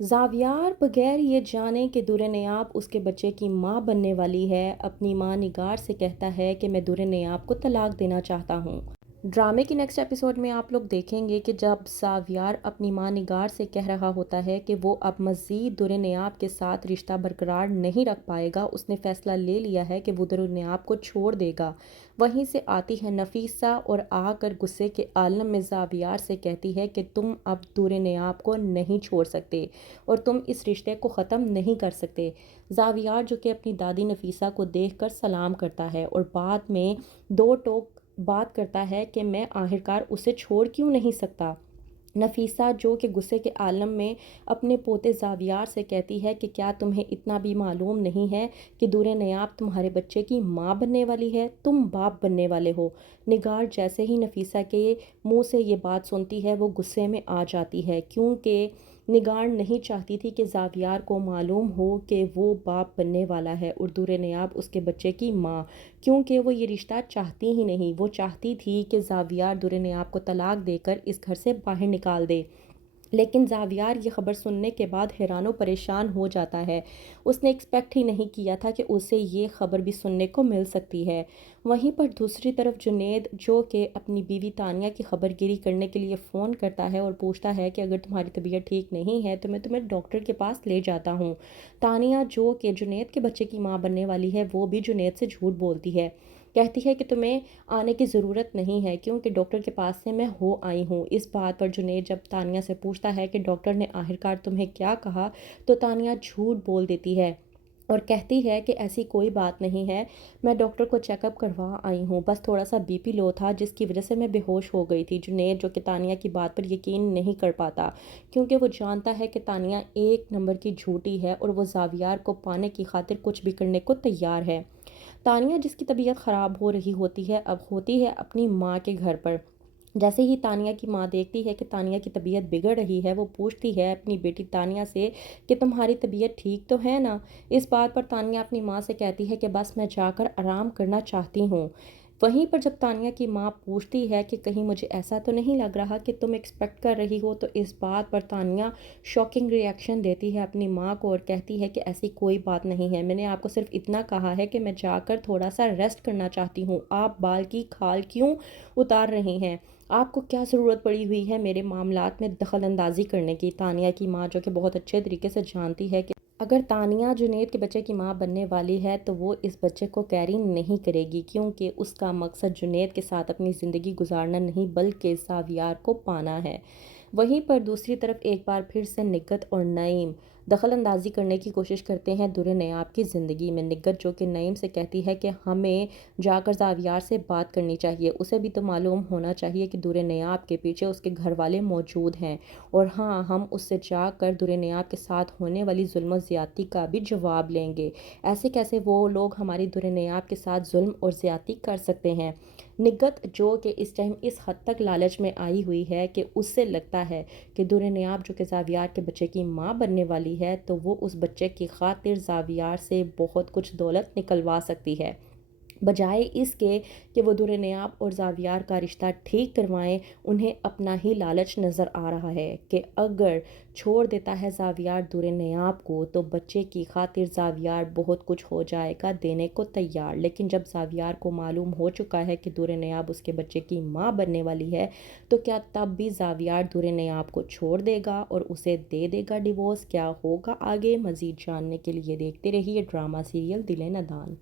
زاویار بغیر یہ جانے کہ دور نیاب اس کے بچے کی ماں بننے والی ہے، اپنی ماں نگار سے کہتا ہے کہ میں دور نیاب کو طلاق دینا چاہتا ہوں۔ ڈرامے کی نیکسٹ ایپیسوڈ میں آپ لوگ دیکھیں گے کہ جب زاویار اپنی ماں نگار سے کہہ رہا ہوتا ہے کہ وہ اب مزید دور نیاب کے ساتھ رشتہ برقرار نہیں رکھ پائے گا، اس نے فیصلہ لے لیا ہے کہ وہ دور نیاب کو چھوڑ دے گا۔ وہیں سے آتی ہے نفیسہ اور آ کر غصے کے عالم میں زاویار سے کہتی ہے کہ تم اب دور نیاب کو نہیں چھوڑ سکتے اور تم اس رشتے کو ختم نہیں کر سکتے۔ زاویار جو کہ اپنی دادی نفیسہ کو دیکھ کر سلام کرتا ہے اور بعد میں دو ٹوک بات کرتا ہے کہ میں آخرکار اسے چھوڑ کیوں نہیں سکتا۔ نفیسہ جو کہ غصے کے عالم میں اپنے پوتے زاویار سے کہتی ہے کہ کیا تمہیں اتنا بھی معلوم نہیں ہے کہ دور نیاب تمہارے بچے کی ماں بننے والی ہے، تم باپ بننے والے ہو۔ نگار جیسے ہی نفیسہ کے منہ سے یہ بات سنتی ہے وہ غصے میں آ جاتی ہے، کیونکہ نگار نہیں چاہتی تھی کہ زاویار کو معلوم ہو کہ وہ باپ بننے والا ہے اور دور نیاب اس کے بچے کی ماں، کیونکہ وہ یہ رشتہ چاہتی ہی نہیں۔ وہ چاہتی تھی کہ زاویار دور نیاب کو طلاق دے کر اس گھر سے باہر نکال دے، لیکن زاویار یہ خبر سننے کے بعد حیران و پریشان ہو جاتا ہے۔ اس نے ایکسپیکٹ ہی نہیں کیا تھا کہ اسے یہ خبر بھی سننے کو مل سکتی ہے۔ وہیں پر دوسری طرف جنید جو کہ اپنی بیوی تانیہ کی خبر گیری کرنے کے لیے فون کرتا ہے اور پوچھتا ہے کہ اگر تمہاری طبیعت ٹھیک نہیں ہے تو میں تمہیں ڈاکٹر کے پاس لے جاتا ہوں۔ تانیہ جو کہ جنید کے بچے کی ماں بننے والی ہے وہ بھی جنید سے جھوٹ بولتی ہے، کہتی ہے کہ تمہیں آنے کی ضرورت نہیں ہے کیونکہ ڈاکٹر کے پاس سے میں ہو آئی ہوں۔ اس بات پر جنید جب تانیہ سے پوچھتا ہے کہ ڈاکٹر نے آخرکار تمہیں کیا کہا تو تانیہ جھوٹ بول دیتی ہے اور کہتی ہے کہ ایسی کوئی بات نہیں ہے، میں ڈاکٹر کو چیک اپ کروا آئی ہوں، بس تھوڑا سا بی پی لو تھا جس کی وجہ سے میں بے ہوش ہو گئی تھی۔ جنید جو کہ تانیہ کی بات پر یقین نہیں کر پاتا کیونکہ وہ جانتا ہے کہ تانیہ ایک نمبر کی جھوٹی ہے اور وہ زاویار کو پانے کی خاطر کچھ بھی کرنے کو تیار ہے۔ تانیہ جس کی طبیعت خراب ہو رہی ہوتی ہے اب ہوتی ہے اپنی ماں کے گھر پر۔ جیسے ہی تانیہ کی ماں دیکھتی ہے کہ تانیہ کی طبیعت بگڑ رہی ہے وہ پوچھتی ہے اپنی بیٹی تانیہ سے کہ تمہاری طبیعت ٹھیک تو ہے نا؟ اس بات پر تانیہ اپنی ماں سے کہتی ہے کہ بس میں جا کر آرام کرنا چاہتی ہوں۔ وہیں پر جب تانیہ کی ماں پوچھتی ہے کہ کہیں مجھے ایسا تو نہیں لگ رہا کہ تم ایکسپیکٹ کر رہی ہو، تو اس بات پر تانیہ شاکنگ ری ایکشن دیتی ہے اپنی ماں کو اور کہتی ہے کہ ایسی کوئی بات نہیں ہے، میں نے آپ کو صرف اتنا کہا ہے کہ میں جا کر تھوڑا سا ریسٹ کرنا چاہتی ہوں، آپ بال کی کھال کیوں اتار رہی ہیں؟ آپ کو کیا ضرورت پڑی ہوئی ہے میرے معاملات میں دخل اندازی کرنے کی؟ تانیہ کی ماں جو کہ بہت اچھے طریقے سے جانتی ہے کہ اگر تانیہ جنید کے بچے کی ماں بننے والی ہے تو وہ اس بچے کو کیری نہیں کرے گی، کیونکہ اس کا مقصد جنید کے ساتھ اپنی زندگی گزارنا نہیں بلکہ زاویار کو پانا ہے۔ وہیں پر دوسری طرف ایک بار پھر سے نگت اور نعیم دخل اندازی کرنے کی کوشش کرتے ہیں دور نیاب کی زندگی میں۔ نگت جو کہ نعیم سے کہتی ہے کہ ہمیں جا کر زاویار سے بات کرنی چاہیے، اسے بھی تو معلوم ہونا چاہیے کہ دور نیاب کے پیچھے اس کے گھر والے موجود ہیں، اور ہاں ہم اس سے جا کر دور نیاب کے ساتھ ہونے والی ظلم و زیادتی کا بھی جواب لیں گے، ایسے کیسے وہ لوگ ہماری دور نیاب کے ساتھ ظلم اور زیادتی کر سکتے ہیں۔ نگت جو کہ اس ٹائم اس حد تک لالچ میں آئی ہوئی ہے کہ اس سے لگتا ہے کہ دور نیاب جو کہ زاویار کے بچے کی ماں بننے والی ہے تو وہ اس بچے کی خاطر زاویار سے بہت کچھ دولت نکلوا سکتی ہے، بجائے اس کے کہ وہ دور نیاب اور زاویار کا رشتہ ٹھیک کروائیں۔ انہیں اپنا ہی لالچ نظر آ رہا ہے کہ اگر چھوڑ دیتا ہے زاویار دور نیاب کو تو بچے کی خاطر زاویار بہت کچھ ہو جائے گا دینے کو تیار، لیکن جب زاویار کو معلوم ہو چکا ہے کہ دور نیاب اس کے بچے کی ماں بننے والی ہے تو کیا تب بھی زاویار دور نیاب کو چھوڑ دے گا اور اسے دے دے گا ڈیورس؟ کیا ہوگا آگے؟ مزید جاننے کے لیے دیکھتے رہیے ڈرامہ سیریل دل نادان۔